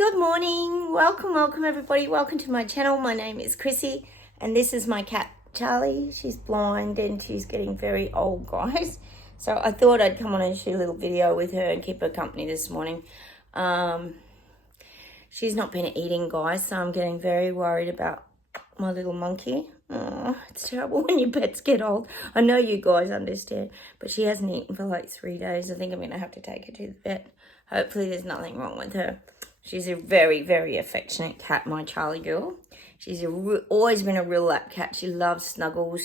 Good morning. Welcome everybody. Welcome to my channel. My name is Chrissy and this is my cat Charlie. She's blind and she's getting very old, guys. So I thought I'd come on and shoot a little video with her and keep her company this morning. She's not been eating, guys, so I'm getting very worried about my little monkey. Oh, it's terrible when your pets get old. I know you guys understand, but she hasn't eaten for like 3 days. I think I'm going to have to take her to the vet. Hopefully there's nothing wrong with her. She's a very, very affectionate cat, my Charlie girl. She's always been a real lap cat. She loves snuggles.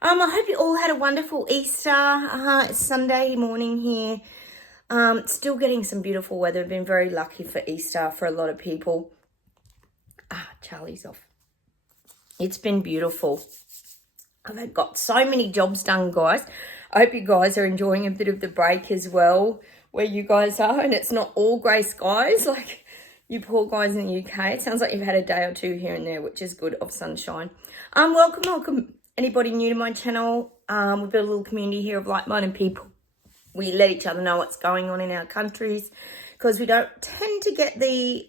I hope you all had a wonderful Easter. It's Sunday morning here. Still getting some beautiful weather. I've been very lucky for Easter for a lot of people. Charlie's off. It's been beautiful. I've got so many jobs done, guys. I hope you guys are enjoying a bit of the break as well, where you guys are, and it's not all grey skies like you poor guys in the UK. It sounds like you've had a day or two here and there, which is good, of sunshine. Welcome anybody new to my channel. We've got a little community here of like-minded people. We let each other know what's going on in our countries because we don't tend to get the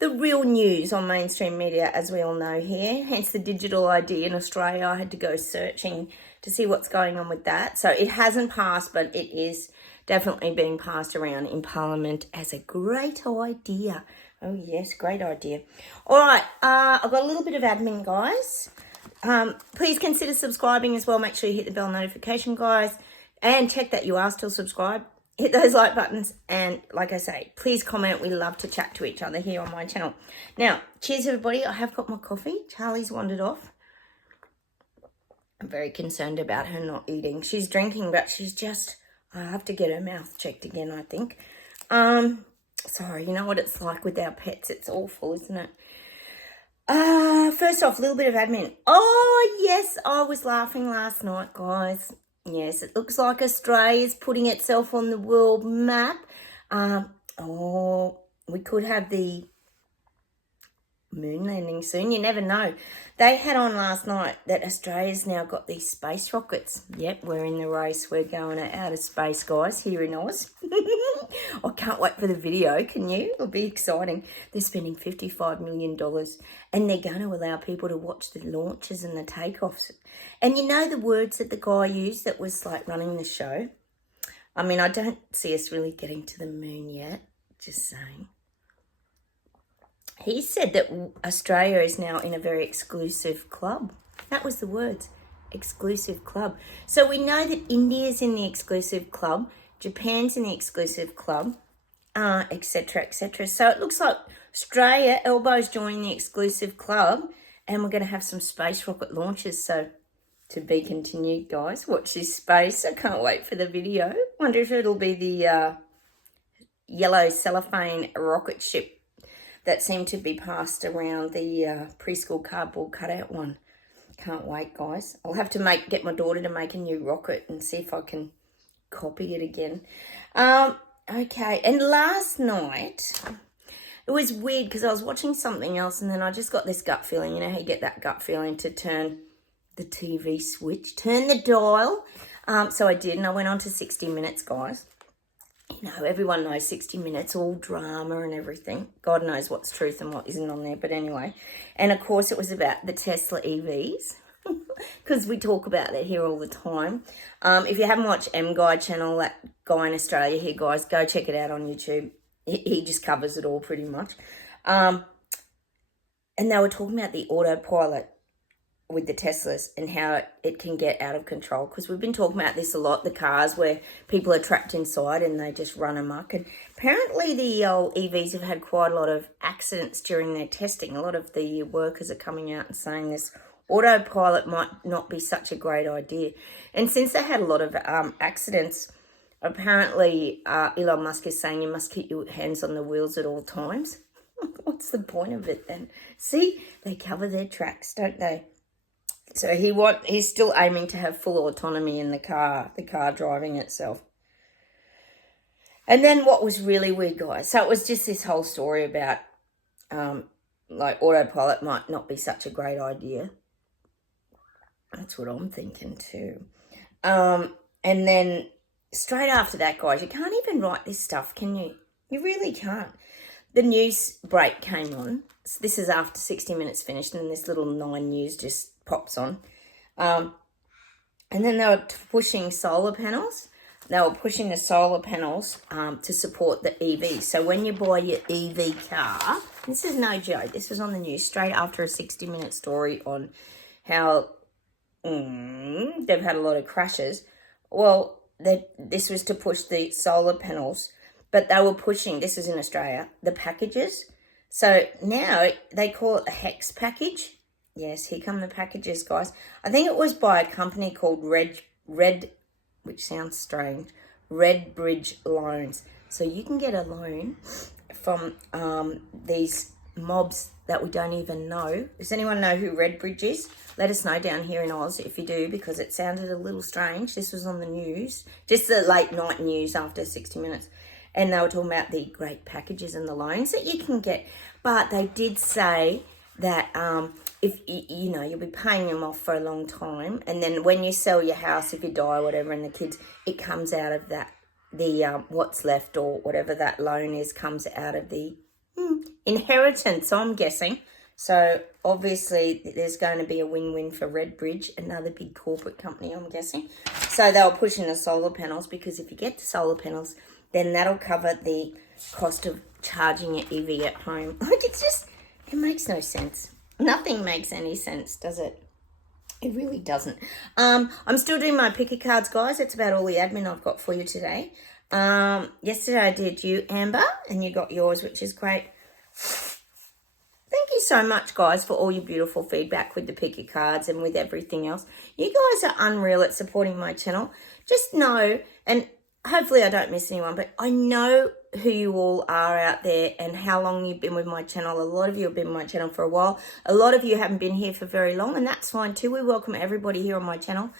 real news on mainstream media, as we all know here, hence the digital ID in Australia. I had to go searching to see what's going on with that. So it hasn't passed, but it is definitely being passed around in Parliament as a great idea. Oh yes, great idea. All right, I've got a little bit of admin, guys. Please consider subscribing as well. Make sure you hit the bell notification, guys, and check that you are still subscribed. Hit those like buttons, and like I say, please comment. We love to chat to each other here on my channel. Now, cheers everybody. I have got my coffee. Charlie's wandered off. I'm very concerned about her not eating. She's drinking, but she's just, I have to get her mouth checked again, I think. Sorry, you know what it's like with our pets. It's awful, isn't it? First off, a little bit of admin. Oh, yes, I was laughing last night, guys. Yes, it looks like Australia is putting itself on the world map. We could have the moon landing soon. You never know. They had on last night that Australia's now got these space rockets. Yep, we're in the race. We're going to outer space, guys, here in Oz. I can't wait for the video. Can you? It'll be exciting. They're spending $55 million and they're going to allow people to watch the launches and the takeoffs. And you know the words that the guy used that was like running the show? I mean, I don't see us really getting to the moon yet. Just saying. He said that Australia is now in a very exclusive club. That was the words, exclusive club. So we know that India's in the exclusive club, Japan's in the exclusive club, etc., etc. So it looks like Australia, Elbow's joining the exclusive club, and we're going to have some space rocket launches. So to be continued, guys. Watch this space. I can't wait for the video. Wonder if it'll be the yellow cellophane rocket ship that seemed to be passed around the preschool cardboard cutout one. Can't wait, guys. I'll have to get my daughter to make a new rocket and see if I can copy it again. Okay, and last night, it was weird because I was watching something else and then I just got this gut feeling. You know how you get that gut feeling to turn the TV switch, turn the dial. So I did, and I went on to 60 Minutes, guys. You know, everyone knows 60 Minutes, all drama and everything. God knows what's truth and what isn't on there. But anyway, and of course it was about the Tesla EVs because we talk about that here all the time. If you haven't watched M-Guy channel, that guy in Australia here, guys, go check it out on YouTube. He just covers it all pretty much. And they were talking about the autopilot with the Teslas and how it can get out of control, because we've been talking about this a lot, the cars where people are trapped inside and they just run amok. And apparently the old EVs have had quite a lot of accidents during their testing. A lot of the workers are coming out and saying this autopilot might not be such a great idea. And since they had a lot of accidents, apparently Elon Musk is saying you must keep your hands on the wheels at all times. What's the point of it then? See, they cover their tracks, don't they? So he's still aiming to have full autonomy in the car driving itself. And then what was really weird, guys, so it was just this whole story about like autopilot might not be such a great idea. That's what I'm thinking too. And then straight after that, guys, you can't even write this stuff, can you? You really can't. the news break came on. So this is after 60 Minutes finished, and this little 9 News just pops on. And then they were pushing solar panels. They were pushing the solar panels to support the EV. So when you buy your EV car, this is no joke. This was on the news straight after a 60-minute story on how they've had a lot of crashes. Well, this was to push the solar panels, but they were pushing, this is in Australia, the packages. So now they call it a HEX package. Yes, here come the packages, guys. I think it was by a company called Red, which sounds strange, Red Bridge Loans. So you can get a loan from these mobs that we don't even know. Does anyone know who Red Bridge is? Let us know down here in Oz if you do, because it sounded a little strange. This was on the news, just the late night news after 60 Minutes. And they were talking about the great packages and the loans that you can get. But they did say that if you know, you'll be paying them off for a long time, and then when you sell your house, if you die or whatever, and the kids, it comes out of that, the what's left or whatever that loan is comes out of the inheritance, I'm guessing. So obviously there's going to be a win-win for Red Bridge, another big corporate company, I'm guessing. So they were pushing the solar panels, because if you get the solar panels, then that'll cover the cost of charging your EV at home. Like, it's just, it makes no sense. Nothing makes any sense, does it? It really doesn't. I'm still doing my picker cards, guys. That's about all the admin I've got for you today. Yesterday I did you, Amber, and you got yours, which is great. Thank you so much, guys, for all your beautiful feedback with the picker cards and with everything else. You guys are unreal at supporting my channel. Just know, and hopefully I don't miss anyone, but I know who you all are out there and how long you've been with my channel. A lot of you have been with my channel for a while. A lot of you haven't been here for very long, and that's fine too. We welcome everybody here on my channel.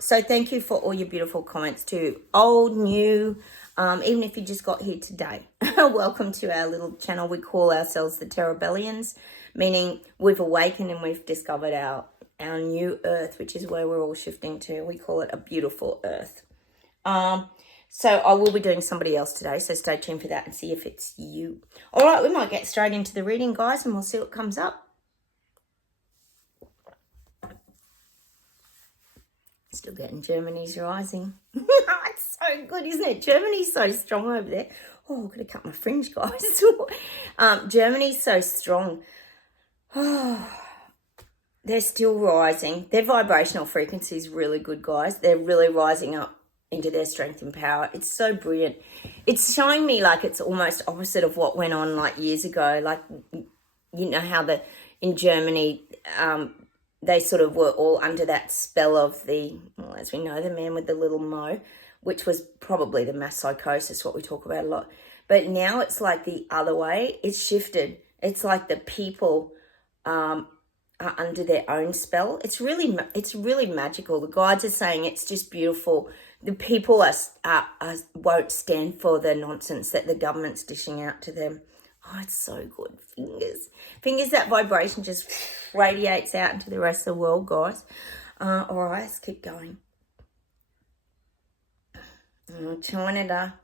So thank you for all your beautiful comments too. Old, new, even if you just got here today. Welcome to our little channel. We call ourselves the Terrabellians, meaning we've awakened and we've discovered our new earth, which is where we're all shifting to. We call it a beautiful earth. So I will be doing somebody else today, so stay tuned for that and see if it's you. All right, we might get straight into the reading, guys, and we'll see what comes up. Still getting Germany's rising. It's so good, isn't it? Germany's so strong over there. Oh, I'm going to cut my fringe, guys. Germany's so strong. Oh, they're still rising. Their vibrational frequency is really good, guys. They're really rising up into their strength and power. It's so brilliant. It's showing me like it's almost opposite of what went on like years ago. Like, you know how in Germany, they sort of were all under that spell of the, well, as we know, the man with the little mo, which was probably the mass psychosis, what we talk about a lot. But now it's like the other way. It's shifted. It's like the people are under their own spell. It's really magical. The guides are saying it's just beautiful. The people won't stand for the nonsense that the government's dishing out to them. Oh, it's so good. Fingers, that vibration just radiates out into the rest of the world, guys. All right, let's keep going. China.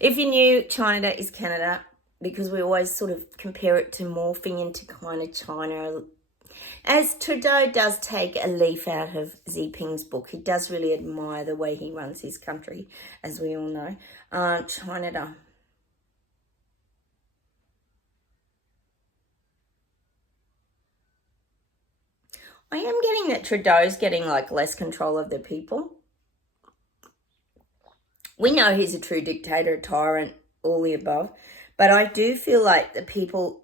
If you're new, China is Canada, because we always sort of compare it to morphing into kind of China. As Trudeau does take a leaf out of Xi Jinping's book. He does really admire the way he runs his country, as we all know. China. I am getting that Trudeau's getting like less control of the people. We know he's a true dictator, a tyrant, all the above. But I do feel like the people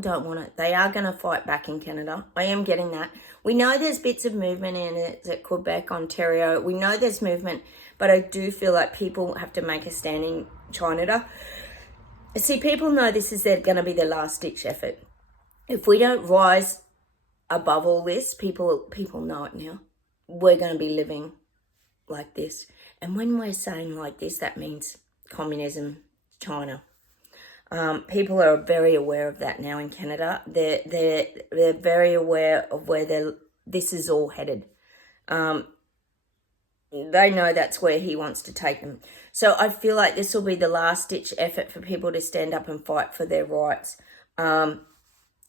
don't want it. They are going to fight back in Canada. I am getting that. We know there's bits of movement in it at Quebec, Ontario. We know there's movement, but I do feel like people have to make a stand in China. See, people know this is going to be their last-ditch effort. If we don't rise above all this, people know it now. We're going to be living like this. And when we're saying like this, that means communism, China. People are very aware of that now in Canada. They're very aware of where this is all headed. they know that's where he wants to take them. So I feel like this will be the last-ditch effort for people to stand up and fight for their rights. Hang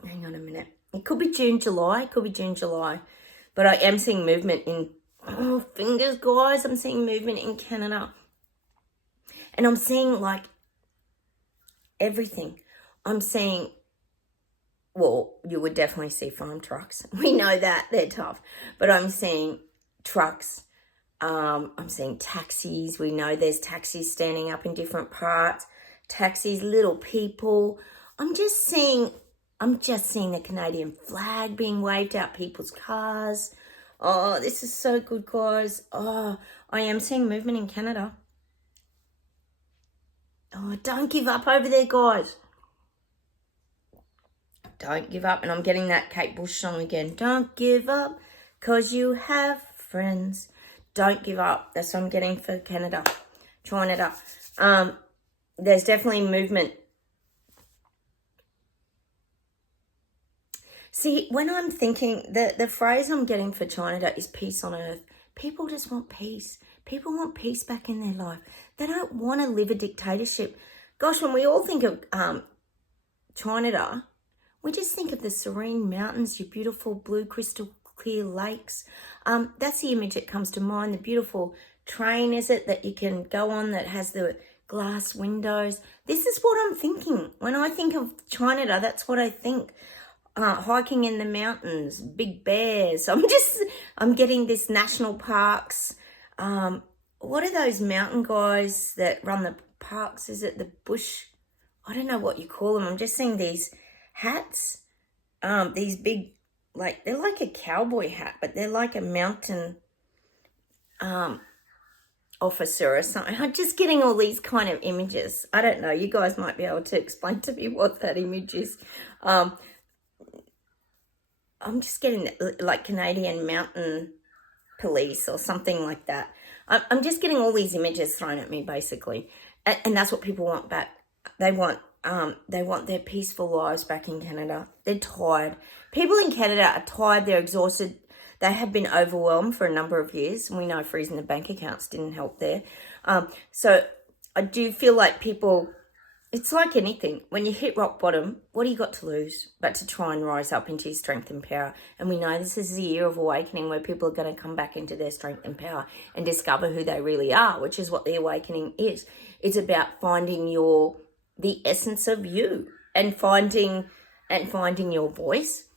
on a minute. It could be June, July. But I am seeing movement in, fingers, guys. I'm seeing movement in Canada. And I'm seeing, like, everything. I'm seeing, well, you would definitely see farm trucks. We know that. They're tough. But I'm seeing trucks. I'm seeing taxis. We know there's taxis standing up in different parts. Taxis, little people. I'm just seeing the Canadian flag being waved out people's cars. Oh, this is so good, guys. Oh, I am seeing movement in Canada. Oh, don't give up over there, guys. Don't give up. And I'm getting that Kate Bush song again. Don't give up, 'cause you have friends. Don't give up. That's what I'm getting for Canada. Trying it up. There's definitely movement. See, when I'm thinking, the phrase I'm getting for China is peace on earth. People just want peace. People want peace back in their life. They don't want to live a dictatorship. Gosh, when we all think of China, we just think of the serene mountains, your beautiful blue crystal clear lakes. That's the image that comes to mind. The beautiful train, is it, that you can go on that has the glass windows. This is what I'm thinking. When I think of China, that's what I think. Hiking in the mountains, big bears. I'm getting this national parks. What are those mountain guys that run the parks? Is it the bush? I don't know what you call them. I'm just seeing these hats. These big, like, they're like a cowboy hat, but they're like a mountain officer or something. I'm just getting all these kind of images. I don't know. You guys might be able to explain to me what that image is. I'm just getting like Canadian mountain police or something like that. I'm just getting all these images thrown at me, basically. And that's what people want back. They want their peaceful lives back in Canada. They're tired. People in Canada are tired. They're exhausted. They have been overwhelmed for a number of years. And we know freezing the bank accounts didn't help there. So I do feel like people, it's like anything. When you hit rock bottom, what do you got to lose but to try and rise up into your strength and power? And we know this is the year of awakening where people are going to come back into their strength and power and discover who they really are, which is what the awakening is. It's about finding the essence of you and finding your voice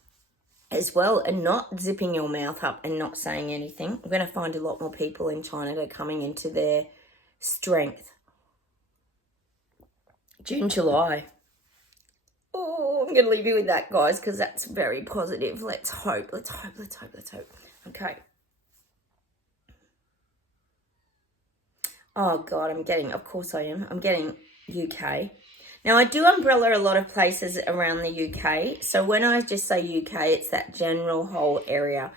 as well, and not zipping your mouth up and not saying anything. We're going to find a lot more people in China that are coming into their strength. June, July. Oh, I'm going to leave you with that, guys, because that's very positive. Let's hope. Okay. Oh, God, of course I am. I'm getting UK. Now, I do umbrella a lot of places around the UK. So when I just say UK, it's that general whole area,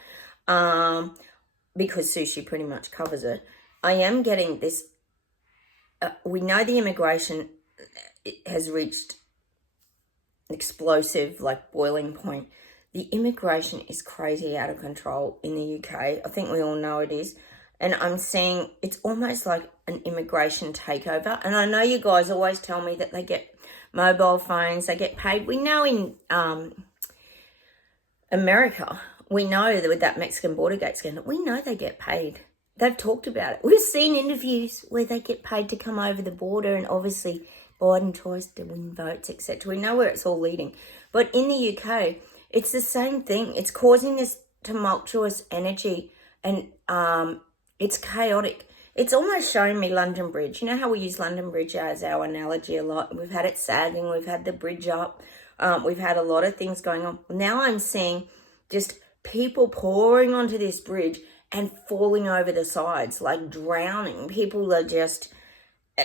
because sushi pretty much covers it. I am getting this. We know the immigration has reached explosive, like, boiling point. The immigration is crazy out of control in the UK. I think we all know it is. And I'm seeing it's almost like an immigration takeover. And I know you guys always tell me that they get mobile phones, they get paid. We know in America, we know that with that Mexican border gate scandal, we know they get paid. They've talked about it. We've seen interviews where they get paid to come over the border, and obviously Biden tries to win votes, etc. We know where it's all leading. But in the UK, it's the same thing. It's causing this tumultuous energy, and it's chaotic. It's almost showing me London Bridge. You know how we use London Bridge as our analogy a lot? We've had it sagging. We've had the bridge up. We've had a lot of things going on. Now I'm seeing just people pouring onto this bridge and falling over the sides, like drowning. People are just...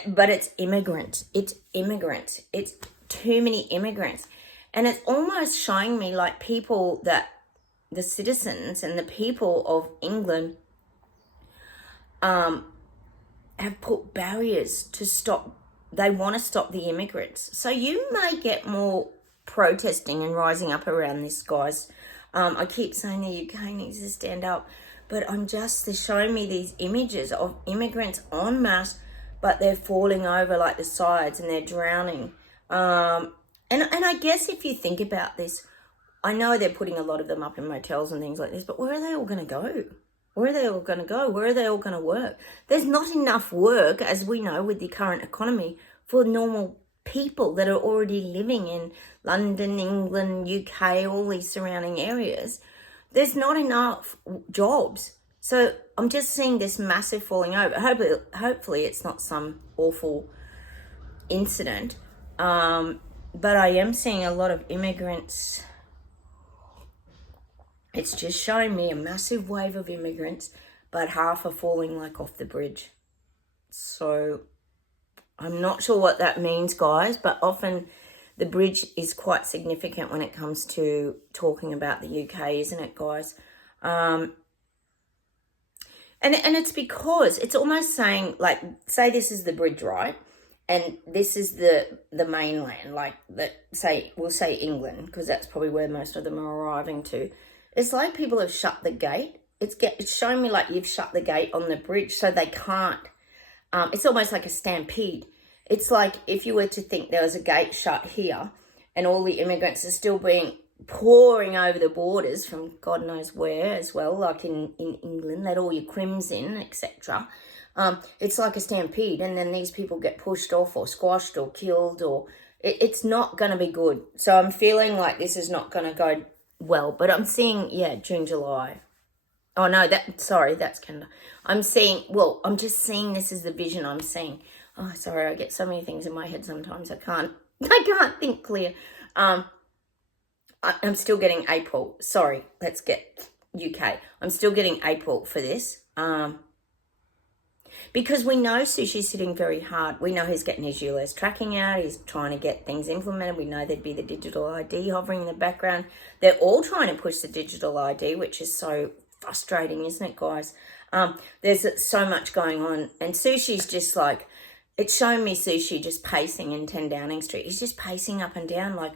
But it's immigrants. It's immigrants. It's too many immigrants. And it's almost showing me like people that the citizens and the people of England have put barriers to stop. They want to stop the immigrants. So you may get more protesting and rising up around this, guys. I keep saying the UK needs to stand up. but they're showing me these images of immigrants en masse, but they're falling over like the sides and they're drowning. And I guess if you think about this, I know they're putting a lot of them up in motels and things like this, but where are they all going to go? Where are they all going to go? Where are they all going to work? There's not enough work, as we know, with the current economy for normal people that are already living in London, England, UK, all these surrounding areas. There's not enough jobs. So I'm just seeing this massive falling over. Hopefully it's not some awful incident. But I am seeing a lot of immigrants. It's just showing me a massive wave of immigrants, but half are falling like off the bridge. So I'm not sure what that means, guys, but often the bridge is quite significant when it comes to talking about the UK, isn't it, guys? And it's because it's almost saying, like, say this is the bridge, right? And this is the mainland, like, we'll say England, because that's probably where most of them are arriving to. It's like people have shut the gate. It's showing me like you've shut the gate on the bridge so they can't. It's almost like a stampede. It's like if you were to think there was a gate shut here and all the immigrants are still pouring over the borders from God knows where as well, like in England, let all your crims in, etc. It's like a stampede, and then these people get pushed off or squashed or killed, or it's not going to be good. So I'm feeling like this is not going to go well, but I'm seeing, June, July. Oh no, that's Canada. I'm just seeing this as the vision I'm seeing. Oh, sorry, I get so many things in my head sometimes. I can't think clear. I'm still getting April. Sorry, let's get UK. I'm still getting April for this. Because we know Sushi's sitting very hard. We know he's getting his ULS tracking out. He's trying to get things implemented. We know there'd be the digital ID hovering in the background. They're all trying to push the digital ID, which is so frustrating, isn't it, guys? There's so much going on. And Sushi's just like, it's showing me Sushi just pacing in 10 Downing Street. He's just pacing up and down like,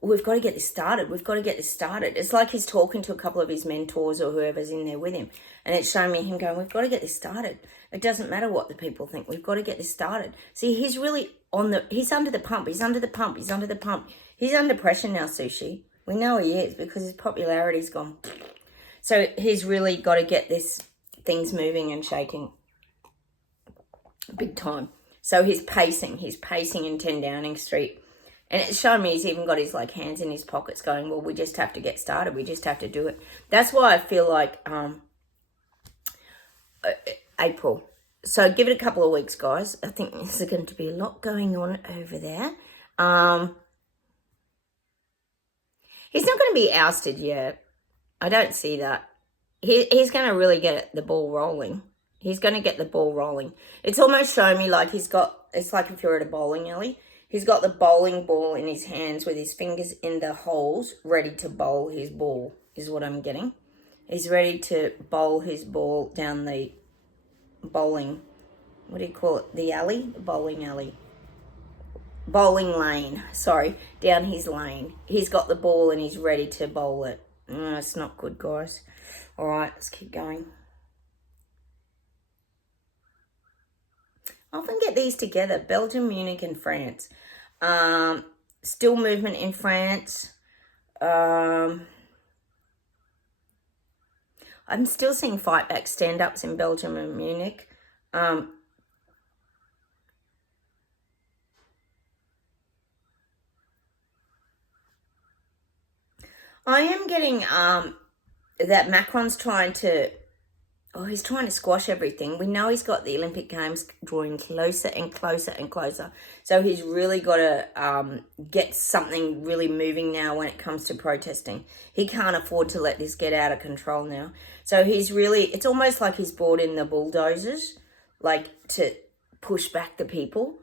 we've got to get this started. We've got to get this started. It's like he's talking to a couple of his mentors or whoever's in there with him. And it's showing me him going, we've got to get this started. It doesn't matter what the people think. We've got to get this started. See, he's really he's under the pump. He's under the pump. He's under the pump. He's under pressure now, Sushi. We know he is because his popularity's gone. So he's really got to get things moving and shaking big time. So he's pacing in 10 Downing Street. And it's showing me he's even got his like hands in his pockets going, well, we just have to get started. We just have to do it. That's why I feel like April. So give it a couple of weeks, guys. I think there's going to be a lot going on over there. He's not going to be ousted yet. I don't see that. He's going to really get the ball rolling. He's going to get the ball rolling. It's almost showing me like it's like if you're at a bowling alley. He's got the bowling ball in his hands with his fingers in the holes, ready to bowl his ball, is what I'm getting. He's ready to bowl his ball down the bowling, what do you call it? The alley? The bowling alley. Bowling lane, down his lane. He's got the ball and he's ready to bowl it. It's not good, guys. All right, let's keep going. I often get these together, Belgium, Munich, and France. Still movement in France. I'm still seeing fight back stand-ups in Belgium and Munich. I am getting that Macron's trying to he's trying to squash everything. We know he's got the Olympic Games drawing closer and closer and closer. So he's really got to get something really moving now when it comes to protesting. He can't afford to let this get out of control now. So it's almost like he's brought in the bulldozers, like to push back the people.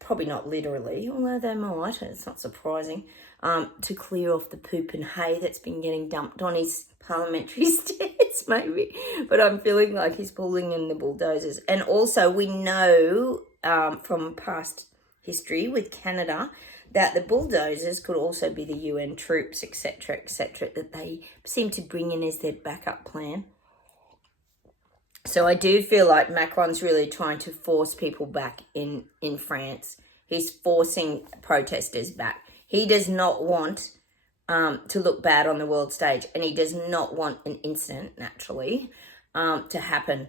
Probably not literally, although they might. It's not surprising. To clear off the poop and hay that's been getting dumped on his parliamentary stairs, maybe. But I'm feeling like he's pulling in the bulldozers. And also we know from past history with Canada that the bulldozers could also be the UN troops, etc., that they seem to bring in as their backup plan. So I do feel like Macron's really trying to force people back in France. He's forcing protesters back. He does not want to look bad on the world stage, and he does not want an incident, naturally, to happen.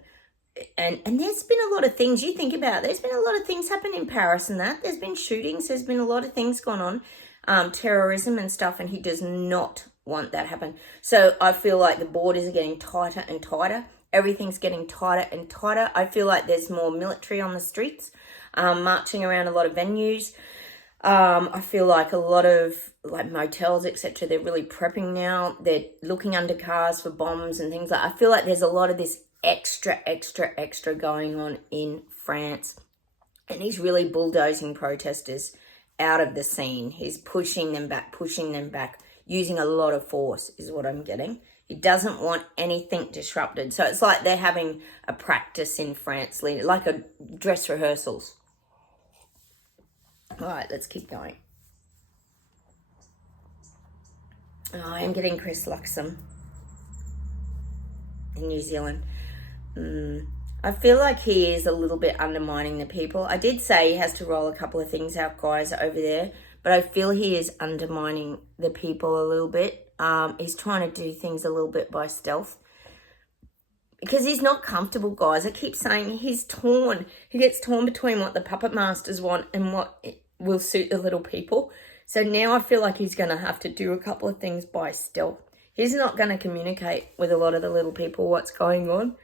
And there's been a lot of things you think about. There's been a lot of things happen in Paris and that. There's been shootings. There's been a lot of things going on, terrorism and stuff, and he does not want that happen. So I feel like the borders are getting tighter and tighter. Everything's getting tighter and tighter. I feel like there's more military on the streets, marching around a lot of venues. I feel like a lot of like motels, etc., they're really prepping now. They're looking under cars for bombs and things like that. I feel like there's a lot of this extra going on in France. And he's really bulldozing protesters out of the scene. He's pushing them back, using a lot of force is what I'm getting. He doesn't want anything disrupted. So it's like they're having a practice in France, like a dress rehearsals. All right, let's keep going. Oh, I am getting Chris Luxem in New Zealand. I feel like he is a little bit undermining the people. I did say he has to roll a couple of things out, guys, over there. But I feel he is undermining the people a little bit. He's trying to do things a little bit by stealth. Because he's not comfortable, guys. I keep saying he's torn. He gets torn between what the puppet masters want and what will suit the little people. So now I feel like he's going to have to do a couple of things by stealth. He's not going to communicate with a lot of the little people what's going on.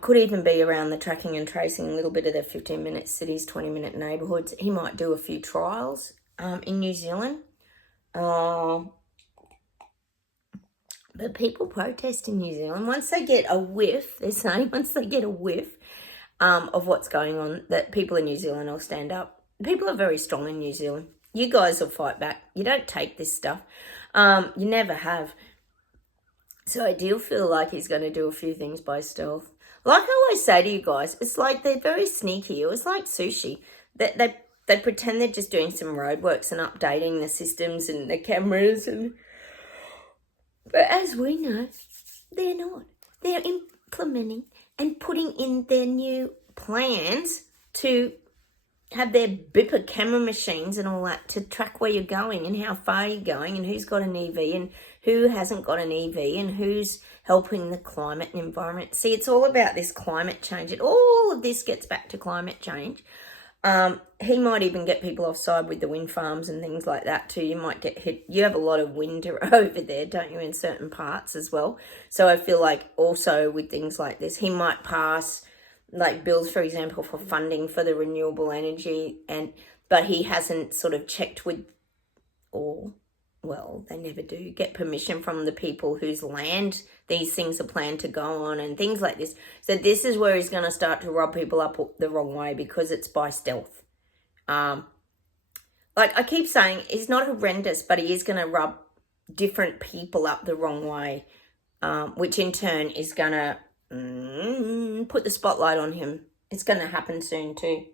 Could even be around the tracking and tracing, a little bit of the 15-minute cities, 20-minute neighbourhoods. He might do a few trials in New Zealand. But people protest in New Zealand. Once they get a whiff, they're saying, once they get a whiff of what's going on, that people in New Zealand will stand up. People are very strong in New Zealand. You guys will fight back. You don't take this stuff. You never have. So I do feel like he's going to do a few things by stealth. Like I always say to you guys, it's like they're very sneaky. It was like sushi. They pretend they're just doing some roadworks and updating the systems and the cameras. But as we know, they're not. They're implementing and putting in their new plans to have their beeper camera machines and all that to track where you're going and how far you're going and who's got an EV and who hasn't got an EV and who's helping the climate and environment. See, it's all about this climate change. All of this gets back to climate change. He might even get people offside with the wind farms and things like that too. You might get hit. You have a lot of wind over there, don't you, in certain parts as well. So I feel like also with things like this, he might pass like bills, for example, for funding for the renewable energy, but he hasn't sort of checked with, or well, they never do, get permission from the people whose land these things are planned to go on and things like this. So this is where he's going to start to rub people up the wrong way because it's by stealth. Like I keep saying, he's not horrendous, but he is going to rub different people up the wrong way, which in turn is going to put the spotlight on him. It's going to happen soon too.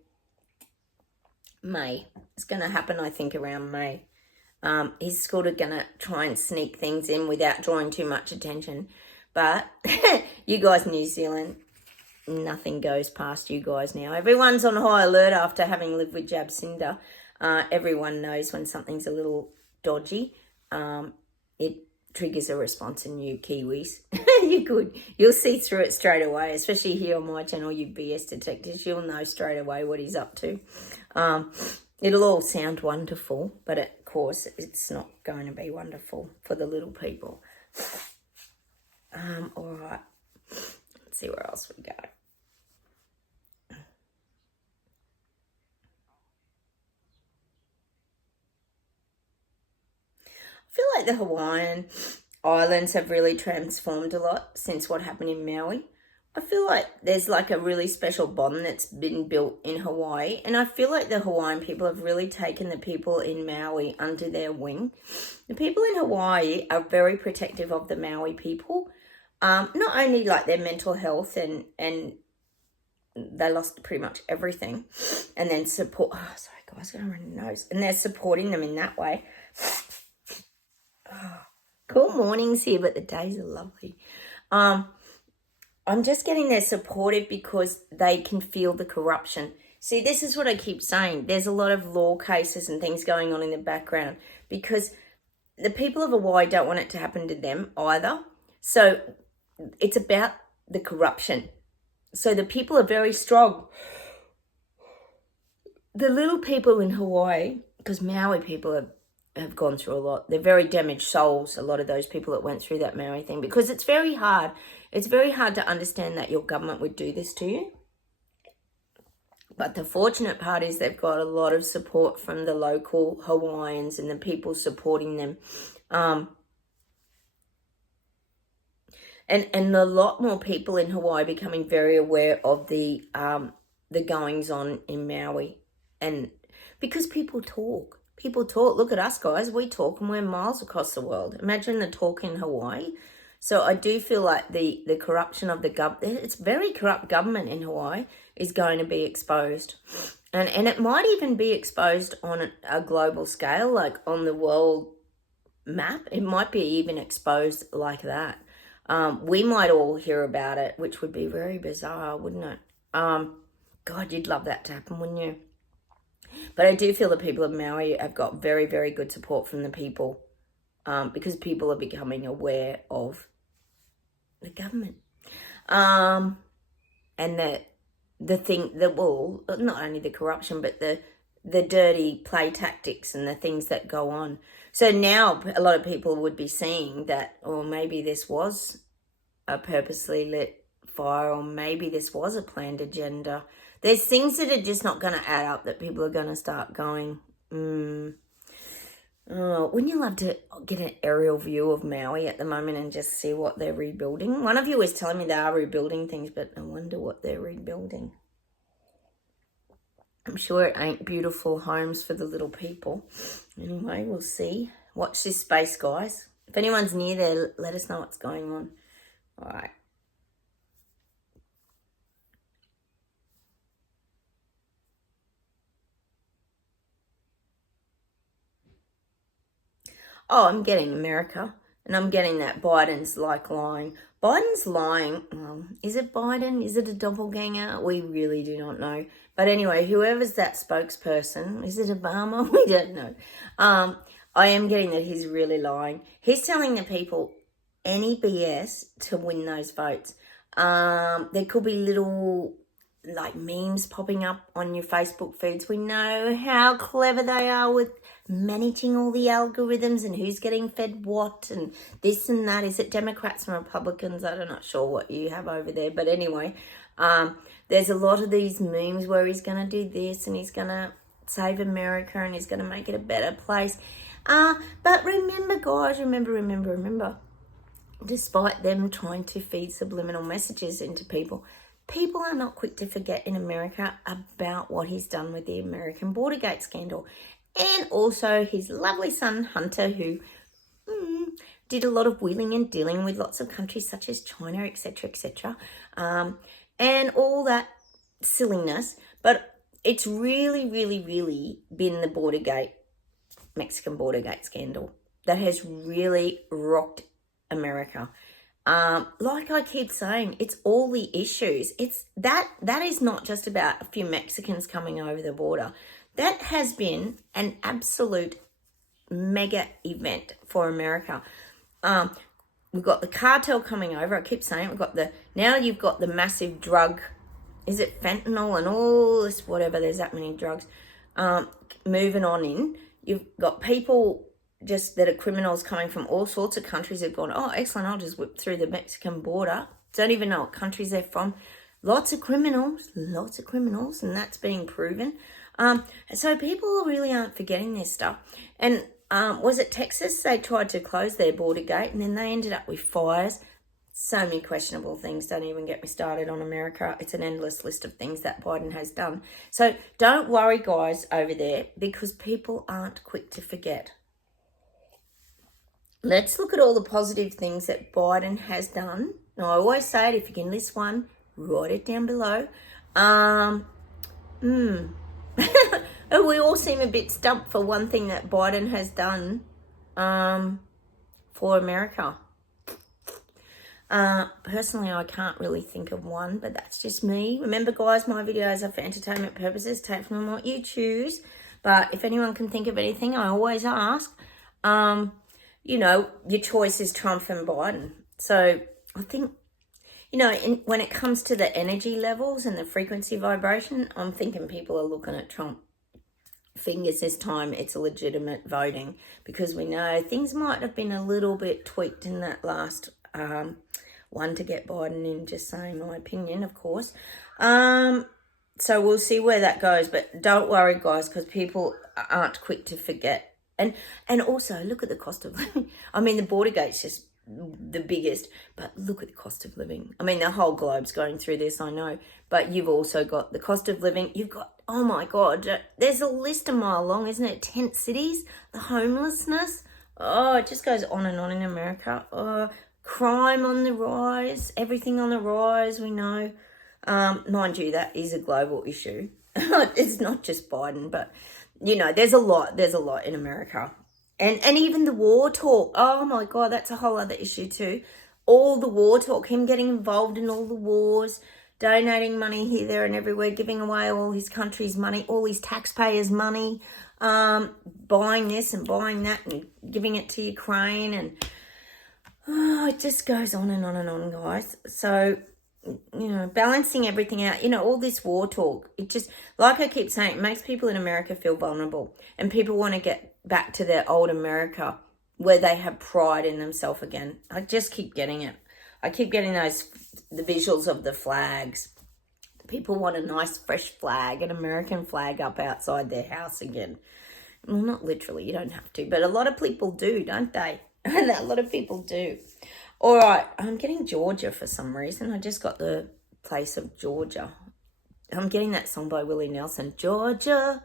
May. It's going to happen, I think, around May. He's sort of going to try and sneak things in without drawing too much attention. But you guys in New Zealand, nothing goes past you guys now. Everyone's on high alert after having lived with Jacinda. Everyone knows when something's a little dodgy. It triggers a response in you Kiwis. You'll see through it straight away, especially here on my channel, you BS detectives. You'll know straight away what he's up to. It'll all sound wonderful, but of course it's not going to be wonderful for the little people. All right, let's see where else we go. I feel like the Hawaiian Islands have really transformed a lot since what happened in Maui. I feel like there's like a really special bond that's been built in Hawaii. And I feel like the Hawaiian people have really taken the people in Maui under their wing. The people in Hawaii are very protective of the Maui people. Not only like their mental health and they lost pretty much everything. And then support, oh, sorry guys, I'm going to run the nose. And they're supporting them in that way. Cool mornings here, but the days are lovely. I'm just getting they're supportive because they can feel the corruption. See, this is what I keep saying. There's a lot of law cases and things going on in the background because the people of Hawaii don't want it to happen to them either. So it's about the corruption. So the people are very strong. The little people in Hawaii, because Maui people have gone through a lot. They're very damaged souls, a lot of those people that went through that Maui thing, because it's very hard. It's very hard to understand that your government would do this to you. But the fortunate part is they've got a lot of support from the local Hawaiians and the people supporting them. And a lot more people in Hawaii becoming very aware of the goings on in Maui. And because people talk. People talk. Look at us, guys. We talk and we're miles across the world. Imagine the talk in Hawaii. So I do feel like the corruption of the government, it's very corrupt government in Hawaii, is going to be exposed. And it might even be exposed on a global scale, like on the world map. It might be even exposed like that. We might all hear about it, which would be very bizarre, wouldn't it? God, you'd love that to happen, wouldn't you? But I do feel the people of Maui have got very, very good support from the people because people are becoming aware of the government. And the thing that will, not only the corruption, but the dirty play tactics and the things that go on. So now a lot of people would be seeing that, or maybe this was a purposely lit fire, or maybe this was a planned agenda. There's things that are just not going to add up that people are going to start going, wouldn't you love to get an aerial view of Maui at the moment and just see what they're rebuilding? One of you was telling me they are rebuilding things, but I wonder what they're rebuilding. I'm sure it ain't beautiful homes for the little people. Anyway, we'll see. Watch this space, guys. If anyone's near there, let us know what's going on. All right. Oh, I'm getting America, and I'm getting that Biden's lying. Biden's lying. Is it Biden? Is it a doppelganger? We really do not know. But anyway, whoever's that spokesperson, is it Obama? We don't know. I am getting that he's really lying. He's telling the people any BS to win those votes. There could be little like memes popping up on your Facebook feeds. We know how clever they are with managing all the algorithms and who's getting fed what and this and that. Is it Democrats and Republicans? I'm not sure what you have over there. But anyway, there's a lot of these memes where he's going to do this and he's going to save America and he's going to make it a better place. But remember, guys, remember, despite them trying to feed subliminal messages into people, people are not quick to forget in America about what he's done with the American Bordergate scandal. And also his lovely son, Hunter, who did a lot of wheeling and dealing with lots of countries such as China, etc., and all that silliness. But it's really, really, really been the Mexican Bordergate scandal that has really rocked America. Like I keep saying, it's all the issues. It's that is not just about a few Mexicans coming over the border. That has been an absolute mega event for America. We've got the cartel coming over. I keep saying now you've got the massive drug, is it fentanyl and all this whatever, there's that many drugs moving on in. You've got people just that are criminals coming from all sorts of countries have gone, oh, excellent, I'll just whip through the Mexican border. Don't even know what countries they're from. Lots of criminals, and that's being proven. So people really aren't forgetting this stuff. And was it Texas? They tried to close their border gate and then they ended up with fires. So many questionable things. Don't even get me started on America. It's an endless list of things that Biden has done. So don't worry, guys, over there, because people aren't quick to forget. Let's look at all the positive things that Biden has done. Now, I always say it, if you can list one, write it down below. We all seem a bit stumped for one thing that Biden has done for America? Personally, I can't really think of one, but that's just me. Remember, guys, my videos are for entertainment purposes. Take from them what you choose. But if anyone can think of anything, I always ask. You know, your choice is Trump and Biden. So I think, you know, when it comes to the energy levels and the frequency vibration, I'm thinking people are looking at Trump. Fingers this time it's a legitimate voting, because we know things might have been a little bit tweaked in that last one to get Biden in, just saying my opinion, of course. So we'll see where that goes, but don't worry, guys, because people aren't quick to forget. And also, look at the cost of living. I mean, the border gate's just the biggest, but look at the cost of living. I mean, the whole globe's going through this, I know, but you've also got the cost of living. You've got, oh my God, there's a list a mile long, isn't it? Tent cities, the homelessness. Oh, it just goes on and on in America. Oh, crime on the rise, everything on the rise, we know. Mind you, that is a global issue. It's not just Biden, but, you know, there's a lot in America. And even the war talk, oh my God, that's a whole other issue too. All the war talk, him getting involved in all the wars, donating money here, there and everywhere, giving away all his country's money, all his taxpayers' money, buying this and buying that and giving it to Ukraine. And it just goes on and on and on, guys. So, you know, balancing everything out, you know, all this war talk, it just, like I keep saying, it makes people in America feel vulnerable, and people want to get back to their old America where they have pride in themselves again. I just keep getting it. I keep getting the visuals of the flags. People want a nice fresh flag, an American flag up outside their house again. Well, not literally, you don't have to, but a lot of people do, don't they? A lot of people do. All right, I'm getting Georgia for some reason. I just got the place of Georgia. I'm getting that song by Willie Nelson. Georgia,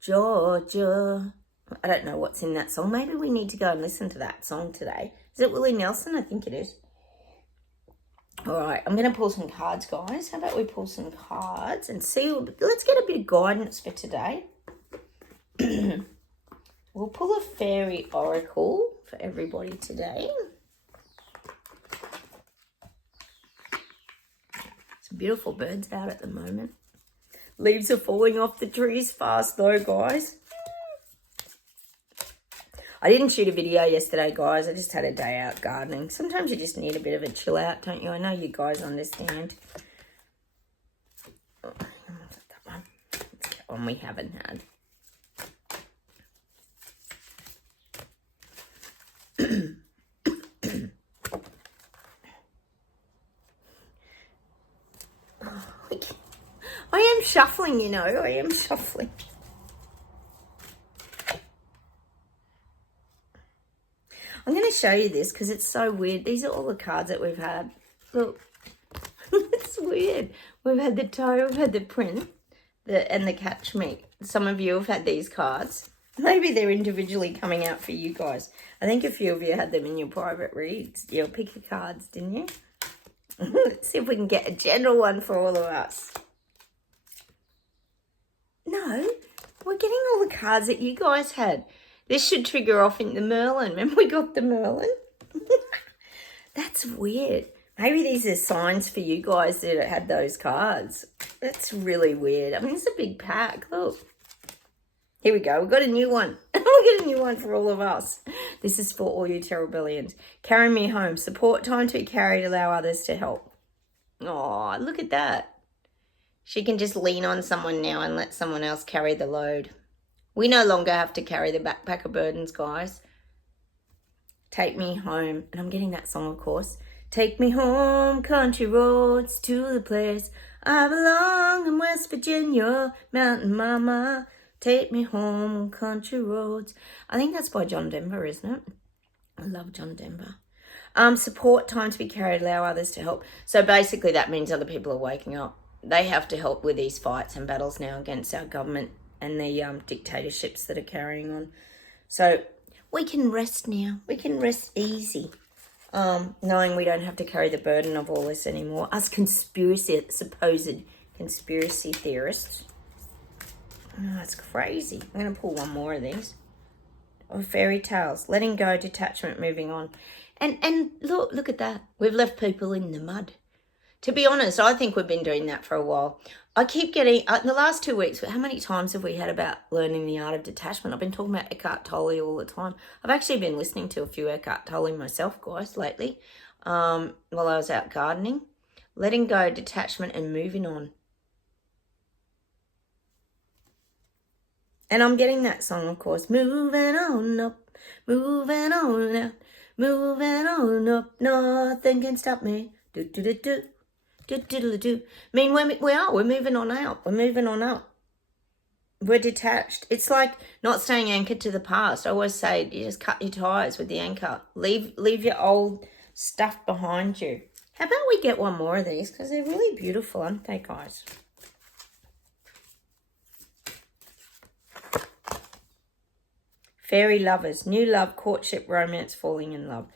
Georgia. I don't know what's in that song. Maybe we need to go and listen to that song today. Is it Willie Nelson? I think it is. All right, I'm going to pull some cards, guys. How about we pull some cards and see? Let's get a bit of guidance for today. We'll pull a fairy oracle for everybody today. Some beautiful birds out at the moment. Leaves are falling off the trees fast though, guys. I didn't shoot a video yesterday, guys. I just had a day out gardening. Sometimes you just need a bit of a chill out, don't you? I know you guys understand. Oh, that one. Let's get one we haven't had. I am shuffling, you know. I am shuffling. I'm going to show you this because it's so weird. These are all the cards that we've had. Look. It's weird. We've had the toe, we've had the print, and the catch me. Some of you have had these cards. Maybe they're individually coming out for you guys. I think a few of you had them in your private reads. Your pick your cards, didn't you? Let's see if we can get a general one for all of us. No, we're getting all the cards that you guys had. This should trigger off in the Merlin. Remember we got the Merlin? That's weird. Maybe these are signs for you guys that had those cards. That's really weird. I mean, it's a big pack. Look. Here we go. We've got a new one. We got a new one for all of us. This is for all you Terrabellians. Carry me home. Support time to be carried. Allow others to help. Oh, look at that. She can just lean on someone now and let someone else carry the load. We no longer have to carry the backpack of burdens, guys. Take me home. And I'm getting that song, of course. Take me home, country roads, to the place I belong in West Virginia, Mountain Mama. Take me home, country roads. I think that's by John Denver, isn't it? I love John Denver. Support time to be carried, allow others to help. So basically that means other people are waking up. They have to help with these fights and battles now against our government and the dictatorships that are carrying on. So we can rest now. We can rest easy, knowing we don't have to carry the burden of all this anymore. Us supposed conspiracy theorists. Oh, that's crazy. I'm going to pull one more of these. or fairy tales. Letting go, detachment, moving on. And look at that. We've left people in the mud. To be honest, I think we've been doing that for a while. I keep getting, in the last 2 weeks, how many times have we had about learning the art of detachment? I've been talking about Eckhart Tolle all the time. I've actually been listening to a few Eckhart Tolle myself, guys, lately, while I was out gardening. Letting go, detachment, and moving on. And I'm getting that song, of course. Moving on up, moving on out, moving on up, nothing can stop me. Do do do do. Do. I mean, we're moving on out. We're moving on up. We're detached. It's like not staying anchored to the past. I always say you just cut your ties with the anchor. Leave your old stuff behind you. How about we get one more of these? Because they're really beautiful, aren't they, guys? Fairy lovers. New love, courtship, romance, falling in love.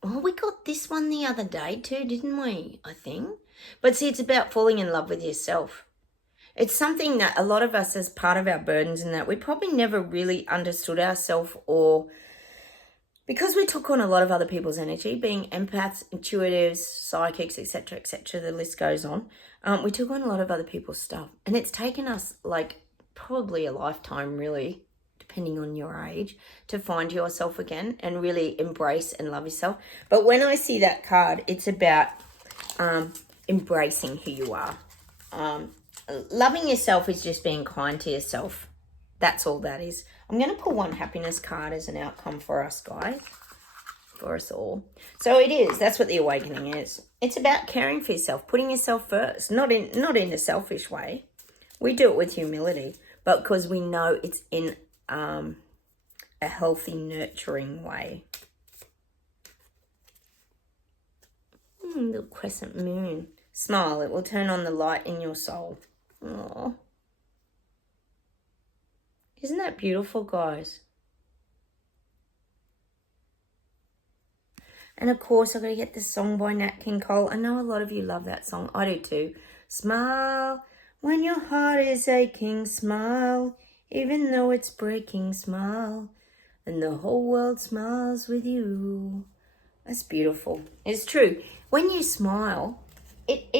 Oh, we got this one the other day too, didn't we? I think. But see, it's about falling in love with yourself. It's something that a lot of us, as part of our burdens and that, we probably never really understood ourselves, or because we took on a lot of other people's energy, being empaths, intuitives, psychics, etc., the list goes on. We took on a lot of other people's stuff. And it's taken us like probably a lifetime, really, depending on your age, to find yourself again and really embrace and love yourself. But when I see that card, it's about embracing who you are. Loving yourself is just being kind to yourself. That's all that is. I'm going to pull one happiness card as an outcome for us, guys. For us all. So it is. That's what the awakening is. It's about caring for yourself, putting yourself first, not in a selfish way. We do it with humility, but because we know it's in a healthy, nurturing way. Little crescent moon. Smile. It will turn on the light in your soul. Oh, isn't that beautiful, guys? And of course, I've got to get this song by Nat King Cole. I know a lot of you love that song. I do too. Smile when your heart is aching. Smile even though it's breaking. Smile and the whole world smiles with you. That's beautiful. It's true. When you smile, I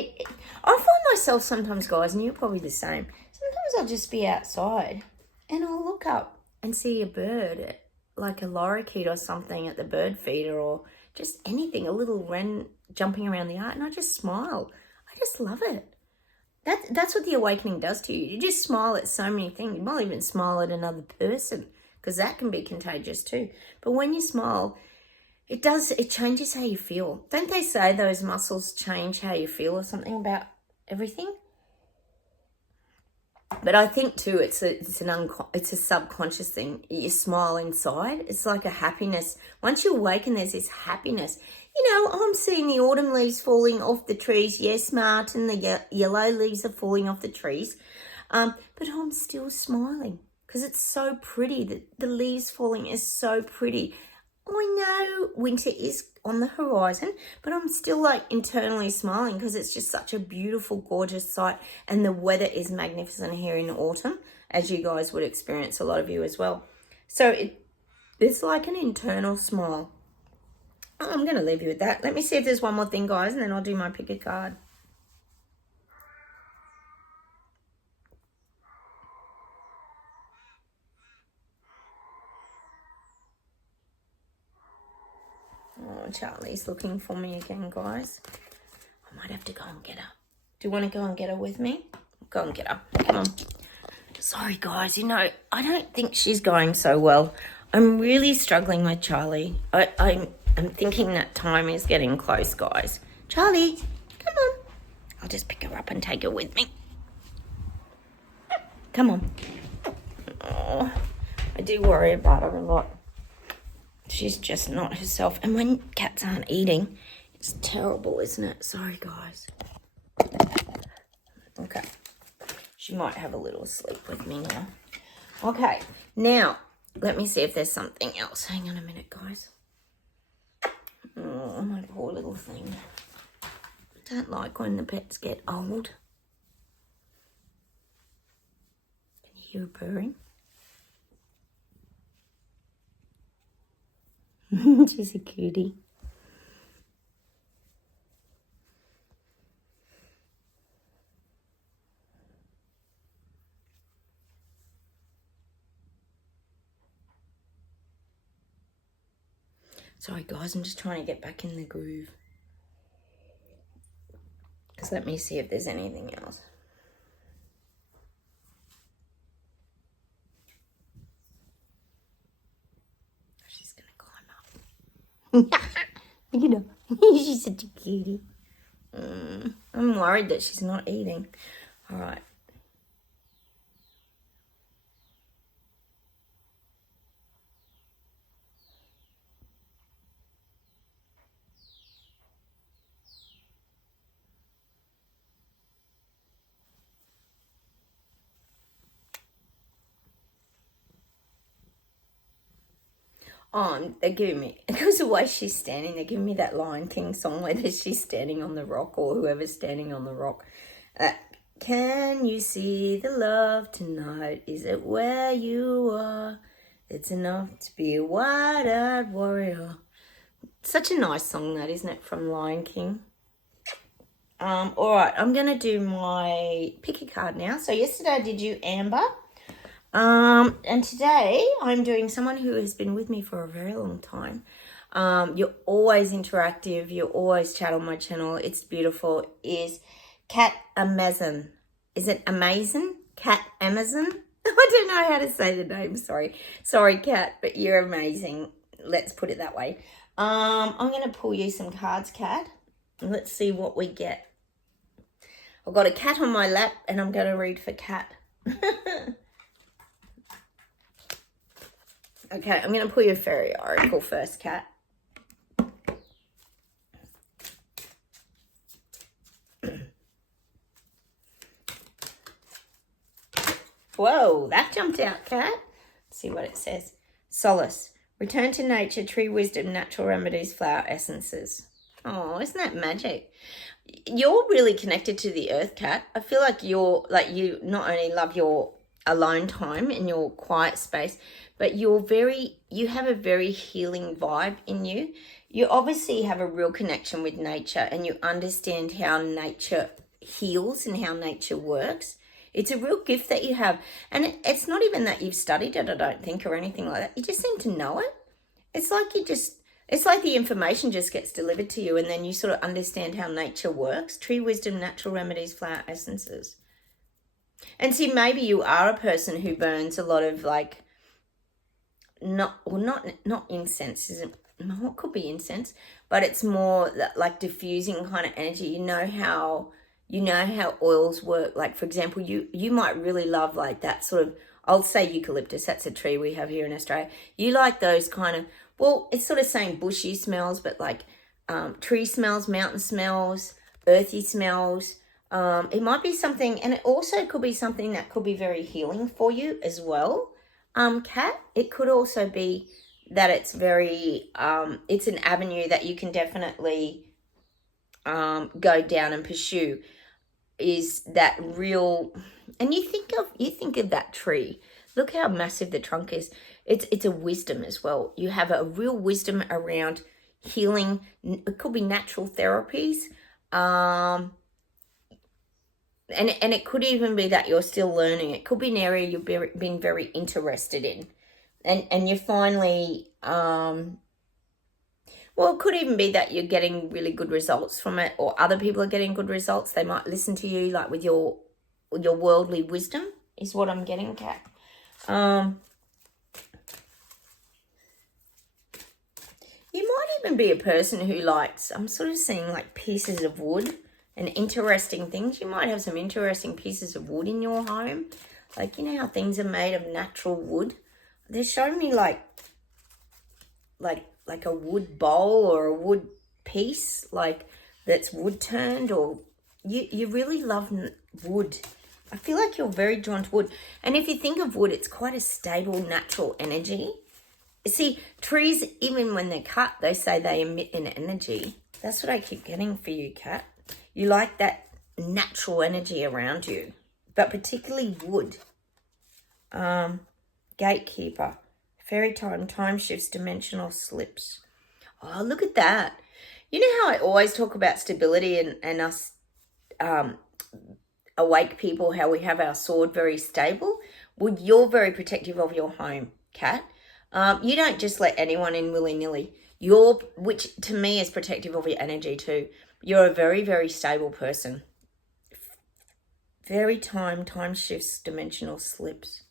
find myself sometimes, guys, and you're probably the same. Sometimes I'll just be outside and I'll look up and see a bird, like a lorikeet or something at the bird feeder, or just anything, a little wren jumping around the yard, and I just smile. I just love it. That's what the awakening does to you. You just smile at so many things. You might even smile at another person, because that can be contagious too. But when you smile, it changes how you feel. Don't they say those muscles change how you feel, or something about everything? But I think too, it's a subconscious thing. You smile inside. It's like a happiness. Once you awaken, there's this happiness. You know, I'm seeing the autumn leaves falling off the trees. Yes, Martin, the yellow leaves are falling off the trees. But I'm still smiling because it's so pretty. The leaves falling is so pretty. I know winter is on the horizon, but I'm still like internally smiling because it's just such a beautiful, gorgeous sight. And the weather is magnificent here in autumn, as you guys would experience, a lot of you as well. So it's like an internal smile. Oh, I'm going to leave you with that. Let me see if there's one more thing, guys, and then I'll do my pick a card. Oh, Charlie's looking for me again, guys. I might have to go and get her. Do you want to go and get her with me? Go and get her. Come on. Sorry, guys. You know, I don't think she's going so well. I'm really struggling with Charlie. I'm thinking that time is getting close, guys. Charlie, come on. I'll just pick her up and take her with me. Come on. Oh, I do worry about her a lot. She's just not herself. And when cats aren't eating, it's terrible, isn't it? Sorry, guys. Okay. She might have a little sleep with me now. Okay. Now, let me see if there's something else. Hang on a minute, guys. Oh, my poor little thing. I don't like when the pets get old. Can you hear her purring? She's a cutie. Sorry guys, I'm just trying to get back in the groove. So let me see if there's anything else. She's gonna climb up. Look at her. She's such a cutie. I'm worried that she's not eating. All right. They're giving me, because of the way she's standing, they're giving me that Lion King song where she's standing on the rock, or whoever's standing on the rock. Can you see the love tonight? Is it where you are? It's enough to be a wide-eyed warrior. Such a nice song that, isn't it, from Lion King? All right, I'm going to do my pick a card now. So yesterday I did you Amber. And today I'm doing someone who has been with me for a very long time. You're always interactive. You always chat on my channel. It's beautiful. Is Cat Amazon. Is it amazing? Cat Amazon? I don't know how to say the name. Sorry, Cat, but you're amazing. Let's put it that way. I'm going to pull you some cards, Cat. Let's see what we get. I've got a cat on my lap and I'm going to read for Cat. Okay, I'm going to pull your fairy oracle first, Cat. Whoa, that jumped out, Cat. Let's see what it says. Solace. Return to nature, tree wisdom, natural remedies, flower essences. Oh, isn't that magic? You're really connected to the earth, Cat. I feel like you not only love your alone time in your quiet space, but you have a very healing vibe in you. You obviously have a real connection with nature and you understand how nature heals and how nature works. It's a real gift that you have. And it's not even that you've studied it, I don't think, or anything like that. You just seem to know it. It's like the information just gets delivered to you and then you sort of understand how nature works. Tree wisdom, natural remedies, flower essences. And see, maybe you are a person who burns a lot of not incense, isn't it? Could be incense, but it's more like diffusing kind of energy. You know how oils work. Like, for example, you might really love like that sort of, I'll say eucalyptus, that's a tree we have here in Australia. You like those kind of, well, it's sort of saying bushy smells, but like tree smells, mountain smells, earthy smells. It might be something, and it also could be something that could be very healing for you as well, Kat. It could also be that it's very, it's an avenue that you can definitely go down and pursue. Is that real? And you think of that tree. Look how massive the trunk is. It's a wisdom as well. You have a real wisdom around healing. It could be natural therapies. And it could even be that you're still learning. It could be an area you've been very interested in. And you finally, well, it could even be that you're getting really good results from it, or other people are getting good results. They might listen to you, like with your worldly wisdom, is what I'm getting, Kat. You might even be a person who likes, I'm sort of seeing like pieces of wood and interesting things. You might have some interesting pieces of wood in your home. Like, you know how things are made of natural wood? They're showing me like a wood bowl or a wood piece, like that's wood turned, or you really love wood. I feel like you're very drawn to wood. And if you think of wood, it's quite a stable, natural energy. See, trees, even when they're cut, they say they emit an energy. That's what I keep getting for you, Kat. You like that natural energy around you, but particularly wood. Gatekeeper, fairy time shifts, dimensional slips. Oh, look at that. You know how I always talk about stability and us awake people, how we have our sword very stable? Well, you're very protective of your home, Kat. You don't just let anyone in willy-nilly. Which to me is protective of your energy too. You're a very, very stable person. Very time shifts, dimensional slips.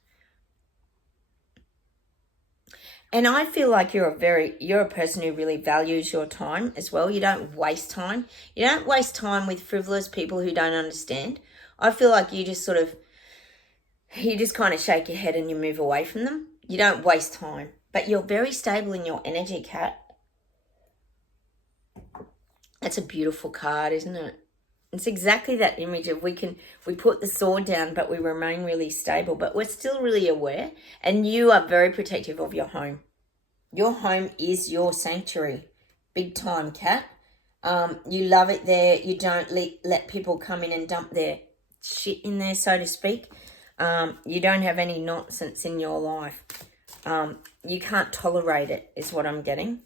And I feel like you're a person who really values your time as well. You don't waste time. You don't waste time with frivolous people who don't understand. I feel like you just kind of shake your head and you move away from them. You don't waste time. But you're very stable in your energy, Kat. That's a beautiful card, isn't it? It's exactly that image of we put the sword down, but we remain really stable, but we're still really aware. And you are very protective of your home. Your home is your sanctuary. Big time, Kat. You love it there. You don't let people come in and dump their shit in there, so to speak. You don't have any nonsense in your life. You can't tolerate it, is what I'm getting.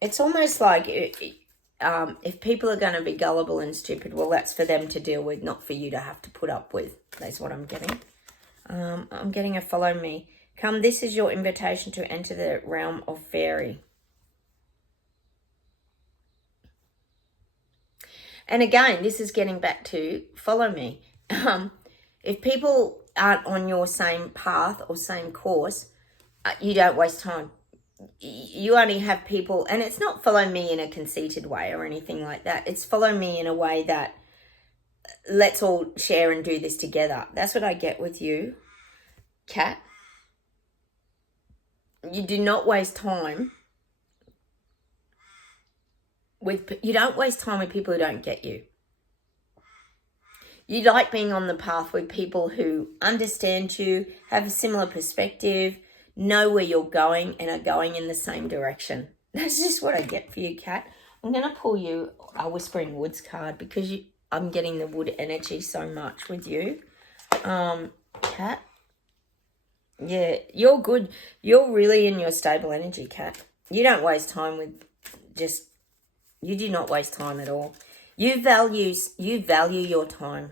It's almost like if people are going to be gullible and stupid, well, that's for them to deal with, not for you to have to put up with. That's what I'm getting. I'm getting a follow me. Come, this is your invitation to enter the realm of fairy. And again, this is getting back to follow me. If people aren't on your same path or same course, you don't waste time. You only have people, and it's not follow me in a conceited way or anything like that. It's follow me in a way that let's all share and do this together. That's what I get with you, Kat. You do not waste time you don't waste time with people who don't get you. You like being on the path with people who understand you, have a similar perspective, know where you're going, and are going in the same direction. That's just what I get for you, Kat. I'm going to pull you a Whispering Woods card because I'm getting the wood energy so much with you. Kat. Yeah, you're good. You're really in your stable energy, Kat. You don't waste time with you do not waste time at all. You value your time.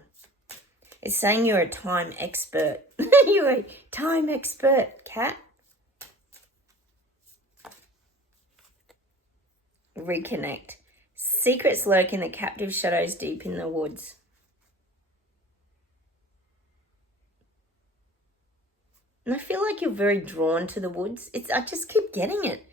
It's saying you're a time expert. You're a time expert, Kat. Reconnect. Secrets lurk in the captive shadows deep in the woods. And I feel like you're very drawn to the woods. I just keep getting it.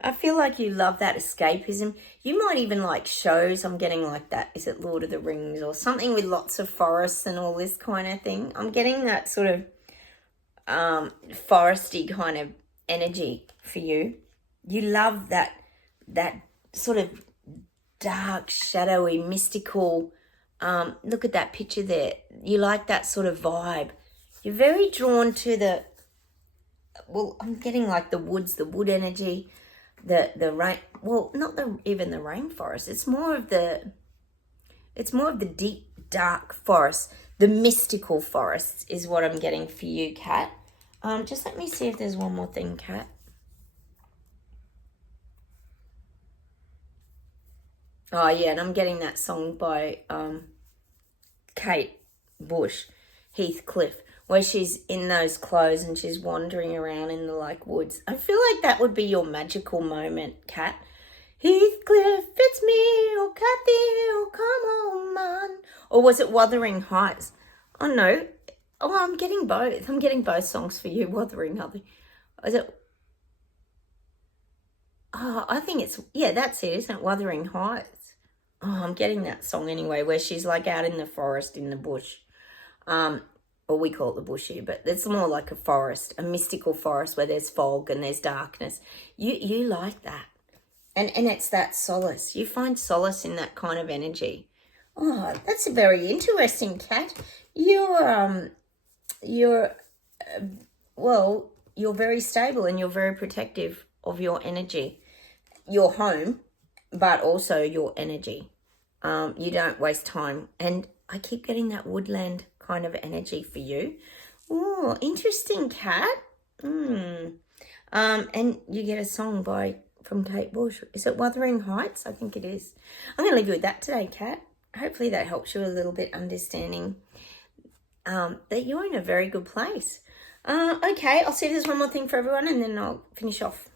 I feel like you love that escapism. You might even like shows. I'm getting like that. Is it Lord of the Rings or something with lots of forests and all this kind of thing? I'm getting that sort of foresty kind of energy for you. You love that sort of dark, shadowy, mystical. Look at that picture there. You like that sort of vibe. You're very drawn to I'm getting like the woods, the wood energy. The rain, well, not even the rainforest. It's more of the deep, dark forest. The mystical forests is what I'm getting for you, Kat. Just let me see if there's one more thing, Kat. Oh yeah, and I'm getting that song by Kate Bush, Heathcliff, where she's in those clothes and she's wandering around in the like woods. I feel like that would be your magical moment, Kat. Heathcliff, it's me, oh Kathy, oh come on, man. Or was it Wuthering Heights? Oh no. Oh, I'm getting both. I'm getting both songs for you. Wuthering Heights. Is it? Oh, I think that's it, isn't it? Wuthering Heights. Oh, I'm getting that song anyway, where she's like out in the forest, in the bush. Or we call it the bush here, but it's more like a forest, a mystical forest where there's fog and there's darkness. You like that. And it's that solace. You find solace in that kind of energy. Oh, that's a very interesting, Kat. You're very stable and you're very protective of your energy, your home, but also your energy. You don't waste time. And I keep getting that woodland kind of energy for you. Oh, interesting, Kat. And you get a song from Kate Bush. Is it Wuthering Heights? I think it is. I'm going to leave you with that today, Kat. Hopefully that helps you a little bit understanding that you're in a very good place. Okay, I'll see if there's one more thing for everyone and then I'll finish off.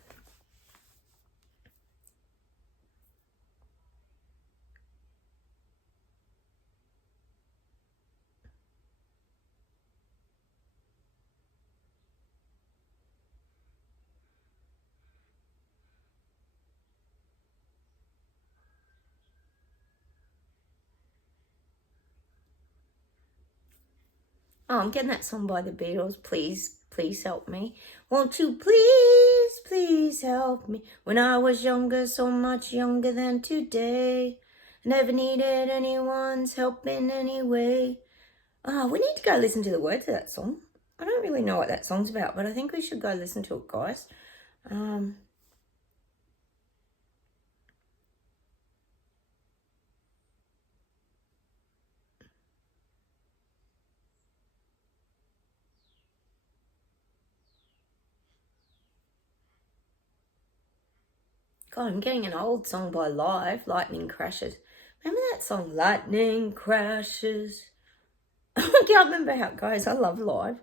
Oh, I'm getting that song by the Beatles. Please, please help me. Won't you please, please help me? When I was younger, so much younger than today, I never needed anyone's help in any way. Oh, we need to go listen to the words of that song. I don't really know what that song's about, but I think we should go listen to it, guys. God, I'm getting an old song by Live, Lightning Crashes. Remember that song, Lightning Crashes? I can't remember how it goes. I love Live.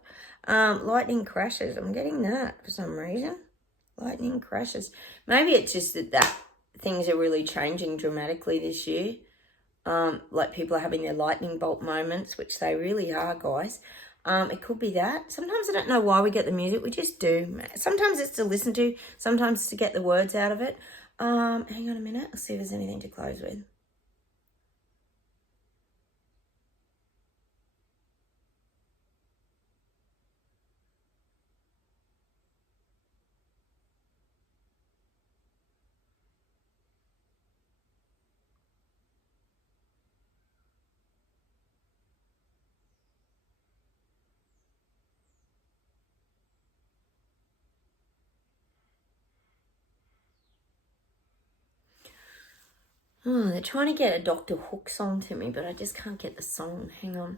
Lightning Crashes. I'm getting that for some reason. Lightning Crashes. Maybe it's just that things are really changing dramatically this year. Like people are having their lightning bolt moments, which they really are, guys. It could be that. Sometimes I don't know why we get the music. We just do. Sometimes it's to listen to. Sometimes it's to get the words out of it. Hang on a minute. I'll see if there's anything to close with. Oh, they're trying to get a Dr. Hook song to me, but I just can't get the song. Hang on.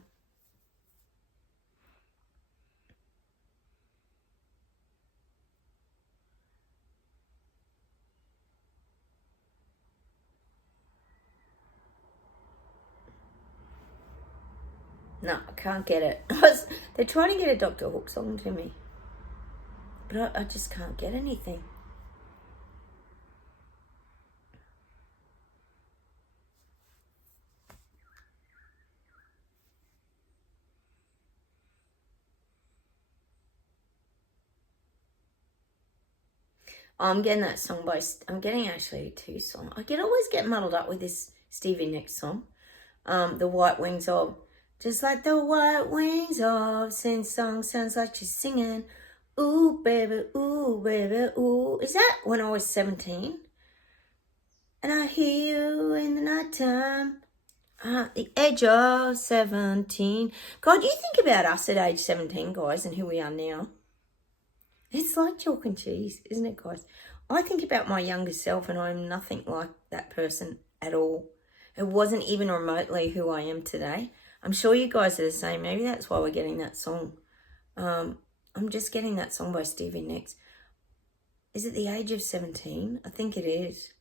No, I can't get it. They're trying to get a Dr. Hook song to me, but I just can't get anything. I'm getting that song I'm getting actually two songs. I always get muddled up with this Stevie Nicks song. The White Wings of. Just like the white wings of. Sing song sounds like she's singing. Ooh, baby, ooh. Is that when I was 17? And I hear you in the nighttime. The age of 17. God, you think about us at age 17, guys, and who we are now. It's like chalk and cheese, isn't it, guys? I think about my younger self and I'm nothing like that person at all. It wasn't even remotely who I am today. I'm sure you guys are the same. Maybe that's why we're getting that song. I'm just getting that song by Stevie Nicks. Is it the age of 17? I think it is.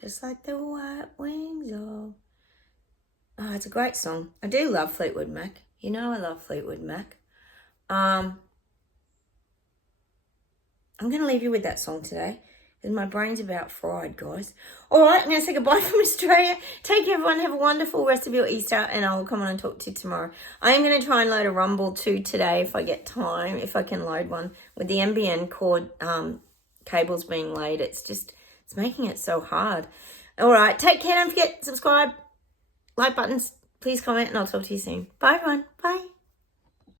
Just like the white wings of. Oh, it's a great song. I do love Fleetwood Mac. You know I love Fleetwood Mac. I'm going to leave you with that song today because my brain's about fried, guys. All right, I'm going to say goodbye from Australia. Take care, everyone. Have a wonderful rest of your Easter, and I'll come on and talk to you tomorrow. I am going to try and load a Rumble too today if I get time, if I can load one. With the NBN cord cables being laid, it's making it so hard. All right, take care. Don't forget, subscribe, like buttons. Please comment, and I'll talk to you soon. Bye, everyone. Bye.